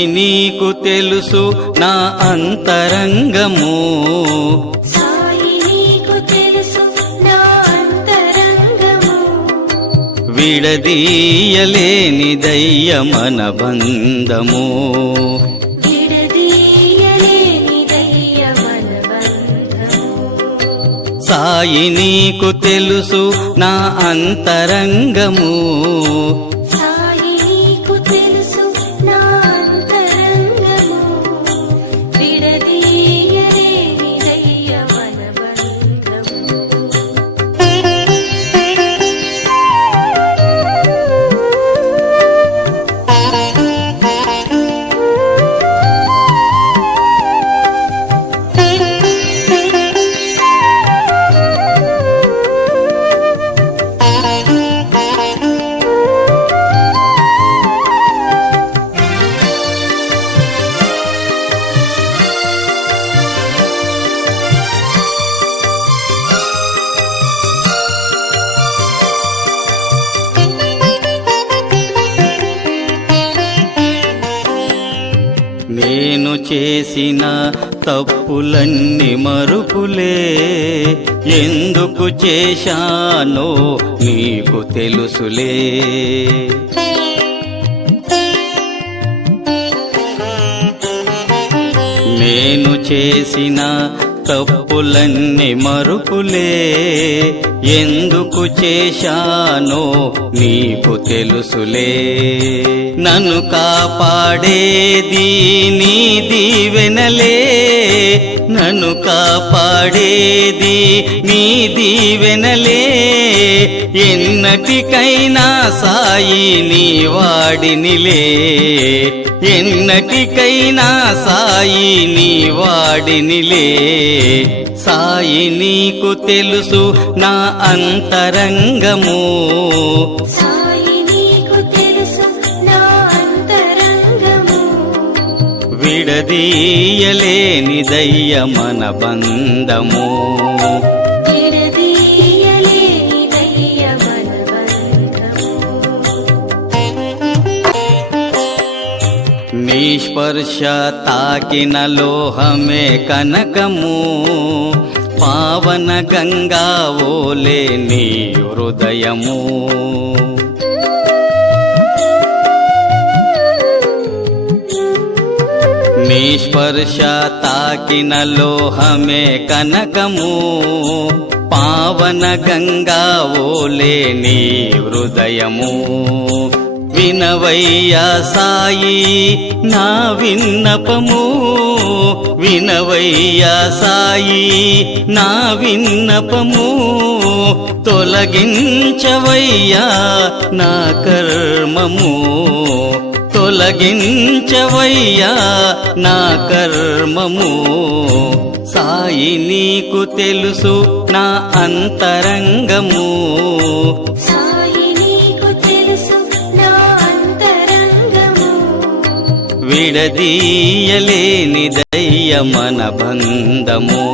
సాయి నీకు తెలుసు నా అంతరంగము, సాయి నీకు తెలుసు నా అంతరంగము, విడదీయలేనిదయ్య మన బంధము, విడదీయలేనిదయ్య మన బంధము. సాయి నీకు తెలుసు నా అంతరంగము, సాయి నీకు తెలుసు నా అంతరంగము, విడదీయలేనిదయ్య మన బంధము. నేను చేసిన తప్పులన్నీ మరుపులే, ఎందుకు చేశానో నీకు తెలుసులే. నేను చేసిన తప్పులన్నీ మరుపులే, ఎందుకు చేశానో నీకు తెలుసులే. నన్ను కాపాడేది నీ దీవెనలే, నన్ను కాపాడేది నీ దీవెనలే. ఎన్నటికైనా సాయి నీ వాడినిలే, ఎన్నటికైనా సాయి నీ వాడినిలే. సాయి నీకు తెలుసు నా అంతరంగము, సాయి నీకు తెలుసు నా అంతరంగము, విడదీయలేనిదయ్య మన బంధము, విడదీయలేనిదయ్య మన బంధము. నీ స్పర్శ తాకిన లోహమే కనకము, పావన గంగా ఓలే నీ హృదయము. నీ స్పర్శ తాకిన లోహమే కనకము, పావన గంగా ఓలే నీ హృదయము. వినవయ్యా సాయి నా విన్నపము, వినవయ్యా సాయి నా విన్నపము. తొలగించవయ్యా నా కర్మము, తొలగించవయ్యా నా కర్మము. సాయి నీకు తెలుసు నా అంతరంగము, సాయి నీకు తెలుసు నా అంతరంగము, విడదీయలేనిదయ్య మన బంధము.